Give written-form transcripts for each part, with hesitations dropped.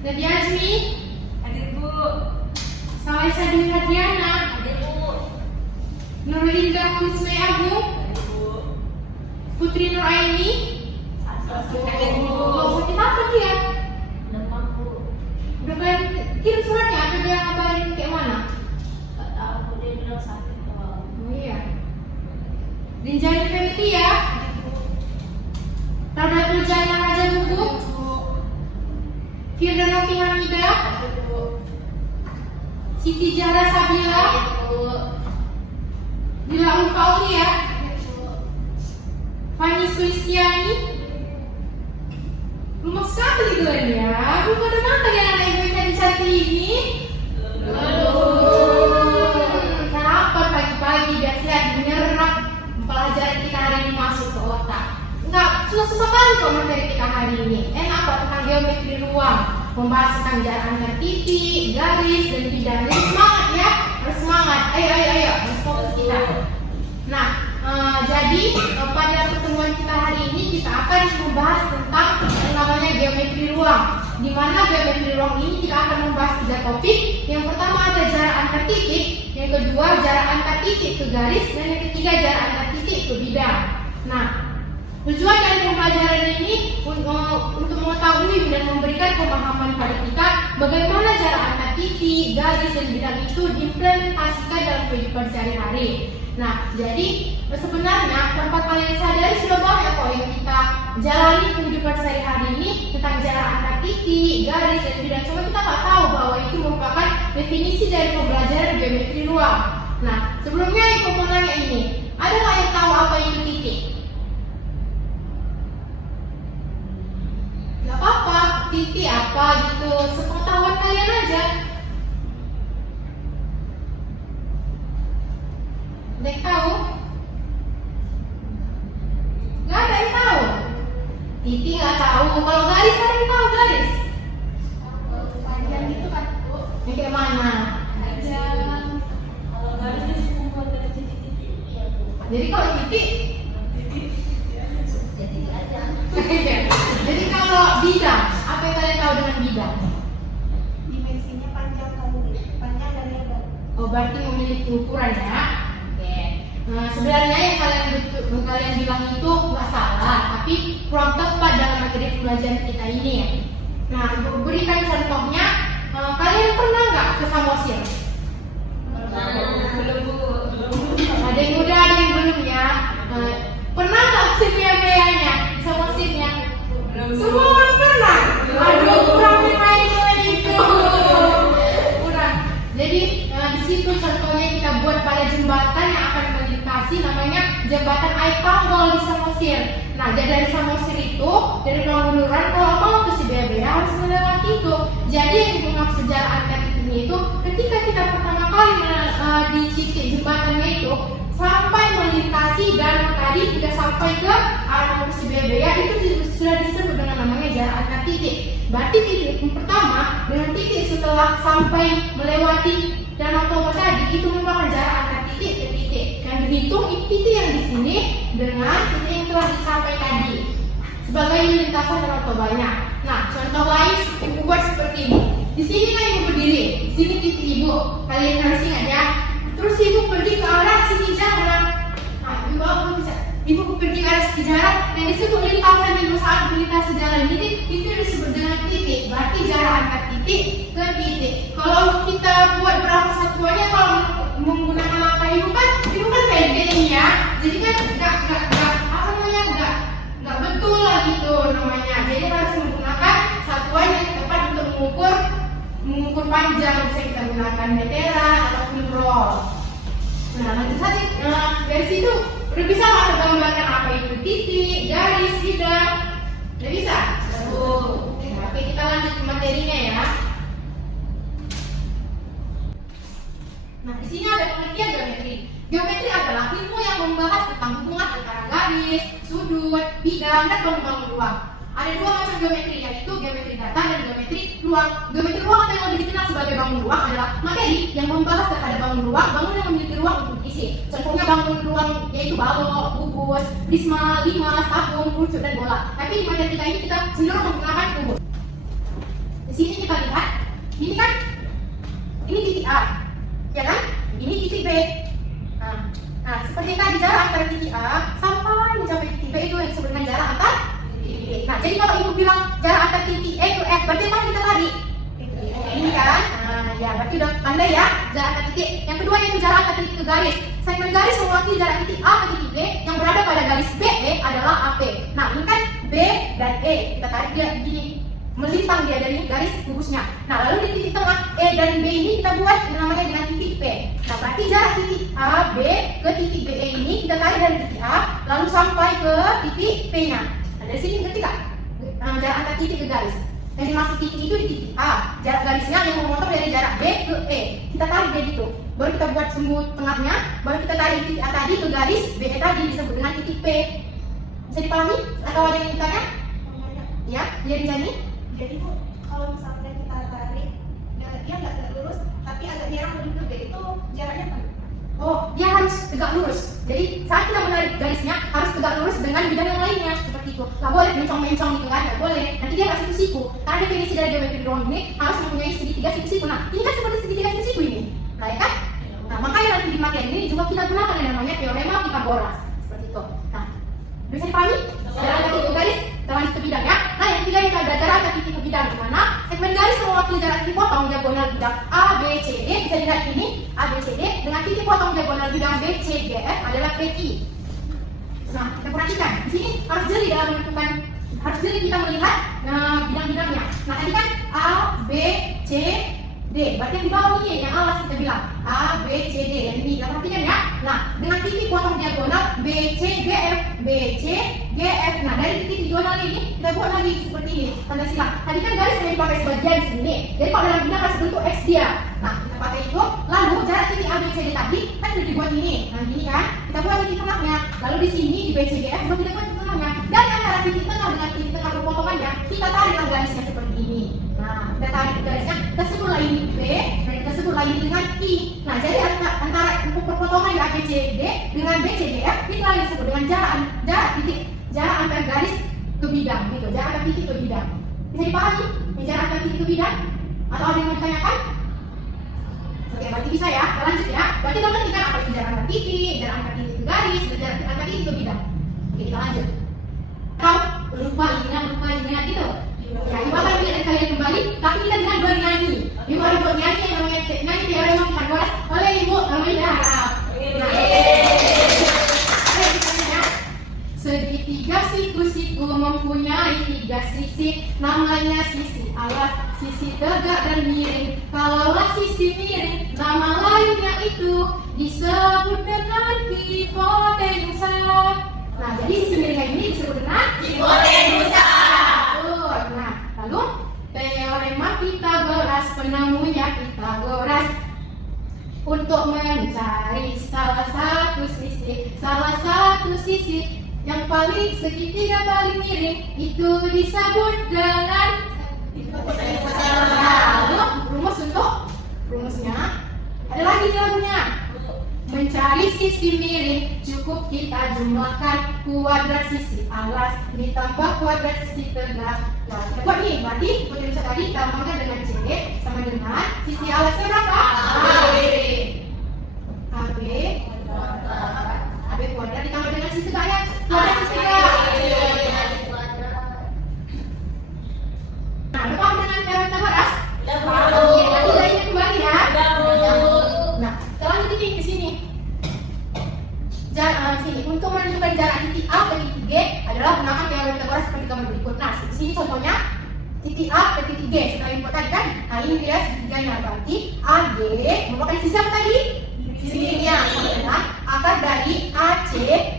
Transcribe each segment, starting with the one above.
Nadia Azmi. Hadir Bu. Salesa Dwi Hadiana. Hadir Bu. Nurlinda Kusmai Agung. Hadir Bu. Putri Nuraini. Hadir Bu. Sakit apa dia? Demam Bu. Udah kalian kirim suratnya atau dia ngabarin kayak mana? Gak tahu Bu, dia bilang sakit kok. Oh iya. Rinjani Femitia. Hadir Bu. Tardatul Jana Raja Buku. Hadir Bu. Firda Novi Hamida. Hadir Bu. Siti Jara Sabila. Hadir Bu. Dila Ulfa Aulia. Hadir Bu. Fani Sulistiani. Rumah sekali gelarnya. Belum ada mata ya anak ibu yang dicari ini. Kenapa pagi-pagi biar sehat menyerap pelajaran kita hari ini masuk ke otak? Enggak, susah-susah kali kok materi kita hari ini. Enak kok tentang geometri ruang, membahas tentang jarak antar titik, garis, dan bidang. Jadi semangat ya, harus semangat. Ayo, harus fokus kita. Nah, jadi pada pertemuan kita hari ini kita akan membahas tentang yang namanya geometri ruang. Di mana geometri ruang ini kita akan membahas 3 topik. Yang pertama ada jarak antar titik, yang kedua jarak antar titik ke garis, dan yang ketiga jarak antar titik ke bidang. Nah, tujuan dari pembelajaran ini untuk mengetahui dan memberikan pemahaman pada kita bagaimana jarak antar titik, garis, dan bidang itu diimplementasikan dalam kehidupan sehari-hari. Nah, jadi sebenarnya tanpa kalian sadari sudah banyak kok yang kita jalani kehidupan sehari-hari ini tentang jarak antar titik, garis, dan bidang. Cuma kita nggak tahu bahwa itu merupakan definisi dari pembelajaran geometri ruang. Nah, sebelumnya aku mau nanya ini, ada nggak yang tahu apa itu titik? Gak apa-apa, titik apa gitu, sepengetahuan kalian aja. Ada yang tahu? Gak ada yang tahu. Titik gak tahu. Kalau garis ada yang tahu garis? Panjang gitu kan Bu. Yang kayak mana? Panjang. Kalau garis itu semua dari titik-titik ya Bu. Jadi kalau titik, Jadi aja. jadi kalau bidang, apa yang kalian tahu dengan bidang? Dimensinya panjang panjang dan lebar. Oh, berarti memiliki ukuran ya. Oke. Nah, sebenarnya yang kalian bilang itu nggak salah, tapi kurang tepat dalam materi pembelajaran kita ini ya. Nah, untuk berikan contohnya, kalian pernah nggak ke Samosir? Belum Bu. Ada yang udah, ada yang belum ya. Pernah nggak ke Bea-Beanya, Samosirnya? Semua orang pernah. Aduh, kurang main itu. Kurang. Jadi di situ contohnya kita buat pada jembatan yang akan melintasi namanya jembatan air Panggol di Samosir. Nah, jadi dari Samosir itu dari Pangandaran kalau mau ke si Bea-Bea harus melewati itu. Jadi yang dimaksud jarak antar titiknya itu ketika kita pertama kali di titik jembatannya itu sampai melintasi dan tadi kita sampai ke arah si Bea-Bea itu sudah disebut dengan namanya jarak antar titik. Berarti titik yang pertama dengan titik setelah sampai melewati Danau Toba tadi itu merupakan jarak antar titik ke titik. Dan dihitung titik yang di sini dengan titik yang telah dicapai tadi sebagai lintasan Danau Tobanya. Nah, contoh lain ibu buat seperti ini. Di sini kan ibu berdiri, di sini titik ibu. Kalian harus ingat ya. Terus ibu pergi ke arah sini jalan. Nah, ibu pergi ke arah sini jalan dan di situ lintasan ibu saat melintasi jalan ini itu disebut dengan titik. Berarti jarak antar titik ke titik. Kalau kita buat berapa satuannya kalau menggunakan langkah ibu kan kayak gini ya. Jadi kan nggak betul lah gitu namanya. Jadi harus menggunakan satuan yang tepat untuk mengukur panjang. Bisa kita gunakan meteran ataupun roll. Nah, lanjut saja. Dari situ udah bisa nggak tergambarkan apa itu titik, garis, bidang? Udah bisa? Oke, kita lanjut ke materinya ya. Nah, di sini ada pengertian geometri. Geometri adalah ilmu yang membahas tentang hubungan antara garis, sudut, bidang, dan bangun-bangun ruang. Ada 2 macam geometri, yaitu geometri datar dan geometri ruang. Geometri ruang atau yang lebih dikenal sebagai bangun ruang adalah materi yang membahas terhadap bangun ruang, bangun yang memiliki ruang untuk diisi. Contohnya bangun ruang yaitu balok, kubus, prisma, limas, tabung, kerucut, dan bola. Tapi di materi kita ini kita cenderung menggunakan kubus. Di sini kita lihat, ini kan, ini titik A, ya kan? Ini titik B. Nah, seperti tadi jarak antara titik A sampai mencapai titik B itu yang disebut dengan jarak antar titik B. Nah, jadi kalau ibu bilang jarak antar titik E ke F, berarti mana kita tarik? Ini kan? Nah, ya berarti udah pandai ya jarak antar titik. Yang kedua yaitu jarak antar titik ke garis. Segmen garis mewakili jarak titik A ke titik B yang berada pada garis BE adalah AP. Nah, ini kan B dan E, kita tarik dia begini, melintang dia dari garis kubusnya. Nah, lalu di titik tengah E dan B ini kita buat namanya dengan titik P. Nah, berarti jarak titik A, B ke titik BE ini kita tarik dari titik A lalu sampai ke titik P-nya. Nah, dari sini ngerti kak? Jarak antar titik ke garis. Yang dimaksud titik itu di titik A, jarak garisnya yang memotong dari jarak B ke E. Kita tarik dia gitu. Baru kita buat sembut tengahnya, baru kita tarik titik A tadi ke garis BE tadi disebut dengan titik P. Bisa dipahami? Atau ada yang ditanya? Ya, dia dijani? Jadi Bu, kalau misalnya kita tarik, dia nggak tegak lurus, tapi agak nyerang lebih ke B, itu jaraknya apa? Oh, dia harus tegak lurus. Jadi saat kita menarik garisnya harus tegak lurus dengan bidang yang lainnya seperti itu. Nggak boleh mencong-mencong di tengah, nggak boleh. Nanti dia nggak siku-siku. Karena definisi dari geometri drawing ini harus mempunyai segitiga siku-siku. Nah, ini kan seperti segitiga siku-siku ini. Nah, ya kan? Nah, makanya nanti di materi ini juga kita gunakan yang namanya teorema Pythagoras seperti itu. Nah, bisa dipahami? Jarak antar titik garis, kita lanjut ke bidang ya. Nah, yang ketiga kita ada jarak antar titik ke bidang, di mana segmen garis mewakili jarak titik potong diagonal bidang A, B, C, D. Bisa dilihat ini A, B, C, D dengan titik potong diagonal bidang B, C, D, F adalah PQ. Nah, kita perhatikan di sini harus jeli dalam menentukan, harus jeli kita melihat bidang-bidangnya. Nah, tadi kan A, B, C, D. Berarti yang di bawah ini yang alas kita bilang A, B, C, D. Yang ini kita perhatikan ya. Nah, dengan titik potong diagonal B, C, G, F, B, C, G, F. Nah, dari titik diagonal ini kita buat lagi seperti ini tanda silang. Tadi kan garis yang dipakai sebagian segini. Jadi kalau dalam bidang harus bentuk X dia. Nah, kita pakai itu. Lalu jarak titik A, B, C, D tadi kan sudah dibuat ini. Nah, gini kan. Kita buat titik tengahnya. Lalu di sini di B, C, D, F juga kita buat titik tengahnya. Dan antara titik tengah dengan titik tengah perpotongannya kita tariklah garisnya seperti ini. Nah, kita tarik garisnya, kita sebutlah ini B, dan kita sebutlah ini dengan I. Nah, jadi antara perpotongan di A, B, C, D dengan B, C, D, F itulah yang disebut dengan jarak antar garis ke bidang gitu, jarak antar titik ke bidang. Bisa dipahami? Jarak antar titik ke bidang? Atau ada yang mau ditanyakan? Oke, berarti bisa ya. Kita lanjut ya. Berarti teman-teman kita apa itu jarak antar titik ke garis, dan jarak antar titik ke bidang. Oke, kita lanjut. Kau lupa ingat gitu. Ya, ibu akan mengingatkan kalian kembali, tapi kita dengan bernyanyi. Ibu akan bernyanyi yang namanya nyanyi teorema Pythagoras oleh ibu namanya Harap. Segitiga siku-siku mempunyai tiga sisi, namanya sisi alas, sisi tegak dan miring. Kalaulah sisi miring, nama lainnya itu disebut dengan hipotenusa. Nah, jadi sisi miring ini disebut dengan hipotenusa. Nah, lalu teorema Pythagoras, penemunya Pythagoras untuk mencari salah satu sisi yang paling segitiga paling miring itu disebut dengan hipotenusa. Lalu rumusnya ada lagi jawabannya. Mencari sisi miring cukup kita jumlahkan kuadrat sisi alas ditambah kuadrat sisi tegak. Nah, kita buat nih, berarti hipotenusa tadi tambahkan dengan C sama dengan sisi alasnya berapa? AB kuadrat ditambah dengan sisi tegaknya. Kuadrat sisi tegak. Nah, berapa dengan teorema Pythagoras? Nanti lainnya kembali ya. Nah, kita lanjut ini ke sini. Sini untuk menentukan jarak titik A ke titik G adalah gunakan teorema Pythagoras seperti gambar berikut. Nah, di sini contohnya titik A ke titik G setelah input tadi kan. Nah, ini dia segitiganya, berarti AG merupakan sisi apa tadi? Sisi miringnya sama dengan akar dari AC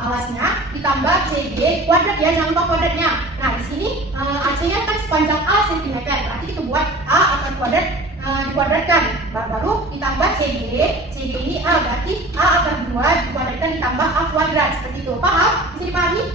alasnya ditambah CG kuadrat ya, jangan lupa kuadratnya. Nah, di sini AC-nya kan sepanjang A cm, berarti kita buat A akar kuadrat dikuadratkan, baru ditambah CG ini A, berarti A akar 2 dikuadratkan ditambah A kuadrat, seperti itu. Paham? Bisa dipahami?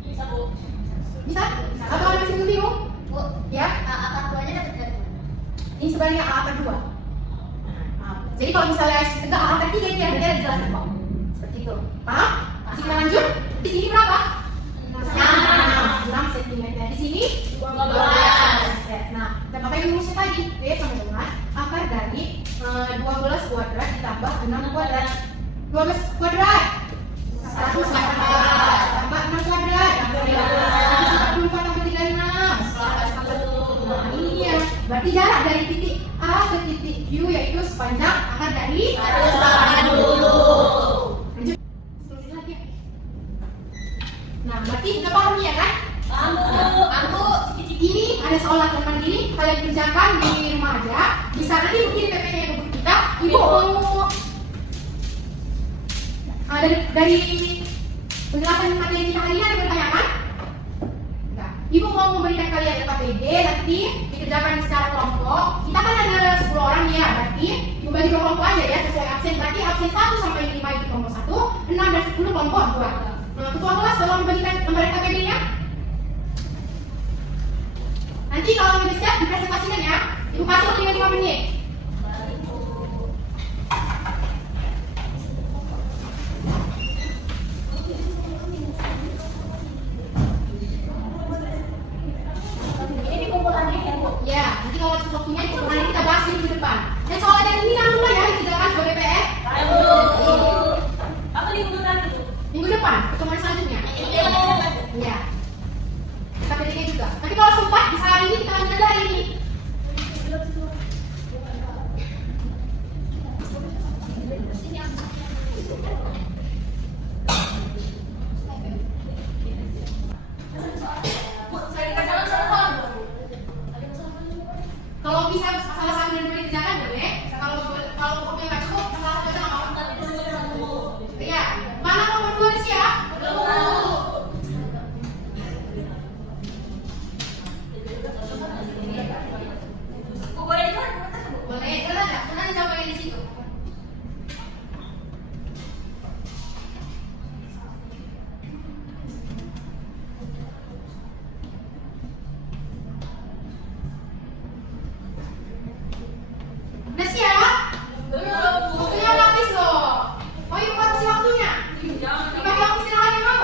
Bisa, Bu. Bisa? Atau ada masih bingung? Bu, Ya? akar 2-nya dapat dari mana? Ini sebenarnya A akar 2. Jadi kalau misalnya tegak A akar 3 ini yang ada jelaskan kok. Seperti itu. Paham? Masih kita lanjut? Di sini berapa? 6 cm. Di sini 12. Nah, kita pakai bagi rumusnya tadi, D sama dengan akar dari 12 kuadrat ditambah 6 kuadrat. 12 kuadrat 100 kuadrat tambah 6 kuadrat 144 tambah 36. Nah ini ya, berarti jarak dari titik A ke titik Q yaitu sepanjang akar dari 180. Lanjut. Solusi lagi ya. Nah berarti udah paham ya kan? Ini ada soal latihan mandiri, kalian kerjakan di rumah aja. Bisa nanti mungkin PPT yang untuk kita. Ibu mau dari penjelasan materi kita hari ini ada pertanyaan? Enggak. Ibu mau memberikan kalian KPD nanti dikerjakan secara kelompok. Kita kan ada 10 orang ya, berarti ibu bagi kelompok aja ya sesuai absen. Berarti absen 1 sampai 5 itu kelompok 1, 6 dan 10 kelompok 2. Nah, ketua kelas tolong memberikan nomor KPD-nya. Nanti kalau udah siap dipresentasikan ya. Ibu kasih waktu 5 menit. Ini kumpulannya ya, Bu? Ya, nanti kalau waktunya nanti kita bahas di minggu depan. Dan soal dari ini jangan lupa ya dikerjakan sebagai PR. Apa di kumpulan itu? Minggu depan, pertemuan selanjutnya. Ya. KPD-nya juga. Tapi kalau sempat bisa hari ini kita lanjut hari ini. Kalau bisa masalah sambil dan dikerjakan boleh. Kalau waktunya nggak cukup, masalah saja nggak mau. Iya. Mana nomor 2 siap? Boleh, jangan coba di situ. Udah siap? Waktunya habis loh. Oh ibu kasih waktunya. Dipakai waktu istirahatnya mau?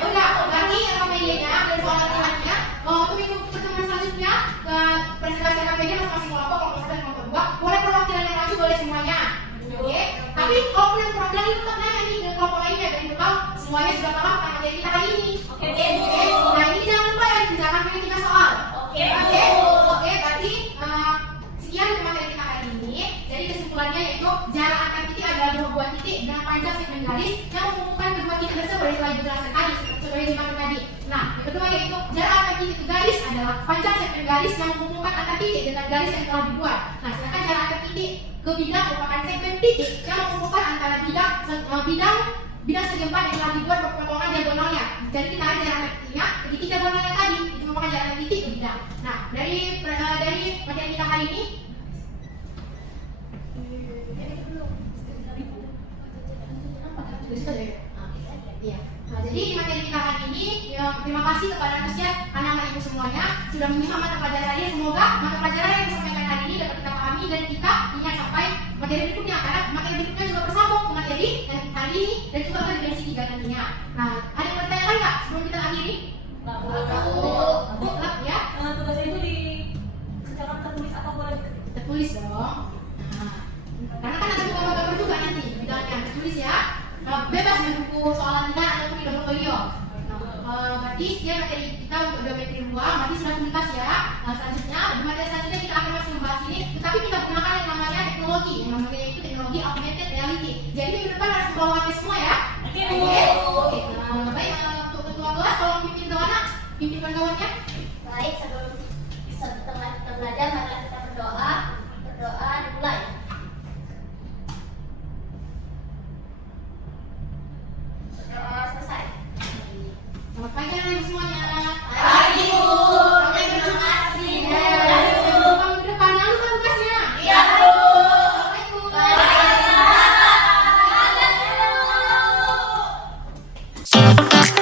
Enggak, berarti yang KPD-nya dan soal latihannya untuk minggu pertemuan selanjutnya ke presentasi KPD masing-masing kelompok 1 dan kelompok 2 boleh perwakilan yang maju boleh semuanya. Oke? Tapi kalau yang perwakilan itu tetap nanya nih ke kelompok lainnya dan tahu semuanya sudah paham tentang materi kita hari ini. Oke? Nah ini jangan lupa ya dikerjakan hanya 3 soal. Oke, berarti sekian untuk materi kita hari ini. Jadi kesimpulannya yaitu jarak antar titik adalah 2 buah titik dengan panjang segmen garis yang menghubungkan kedua titik tersebut yang telah dijelaskan tadi sebagai dimaksud tadi. Nah, yang kedua yaitu jarak antar titik ke garis adalah panjang segmen garis yang menghubungkan antar titik dengan garis yang telah dibuat. Nah, sedangkan jarak antar titik ke bidang merupakan segmen titik yang menghubungkan antara bidang segi 4 yang telah dibuat potongan diagonalnya. Jadi kita ada jarak antar titiknya ke titik diagonalnya tadi itu merupakan jarak antar titik ke bidang. Nah, dari materi kita hari ini iya. Nah, jadi di materi kita hari ini ya, terima kasih kepada antusias anak-anak ibu semuanya sudah menyimak mata pelajaran ini. Semoga mata pelajaran yang disampaikan hari ini dapat kita pahami dan kita ingat sampai materi berikutnya karena materi berikutnya juga bersambung ke materi yang hari ini dan juga ke dimensi 3 nantinya. Nah, ada yang bertanya nggak sebelum kita akhiri? Buat ya? Tugasnya itu dikerjakan tertulis atau boleh Tertulis dong. Nah, karena kan ada gambar-gambar juga nanti bidangnya tertulis ya. Bebas di buku soal latihan ataupun di portfolio. Berarti sekian materi kita untuk geometri ruang. Berarti sudah tuntas ya. Selanjutnya di materi selanjutnya kita akan masih membahas ini, tetapi kita gunakan yang namanya teknologi. Yang namanya itu teknologi augmented reality. Jadi minggu depan harus membawa HP semua ya. Oke. Baik untuk ketua kelas tolong pimpin kawan-kawannya. Baik, setelah kita belajar, mari kita berdoa dimulai. Berdoa selesai. Selamat pagi anak-anak semuanya. Pagi, Bu. Sampai Terima kasih, Bu. jumpa minggu depan. Jangan lupa tugasnya. Iya, Bu. Assalamualaikum. Bye.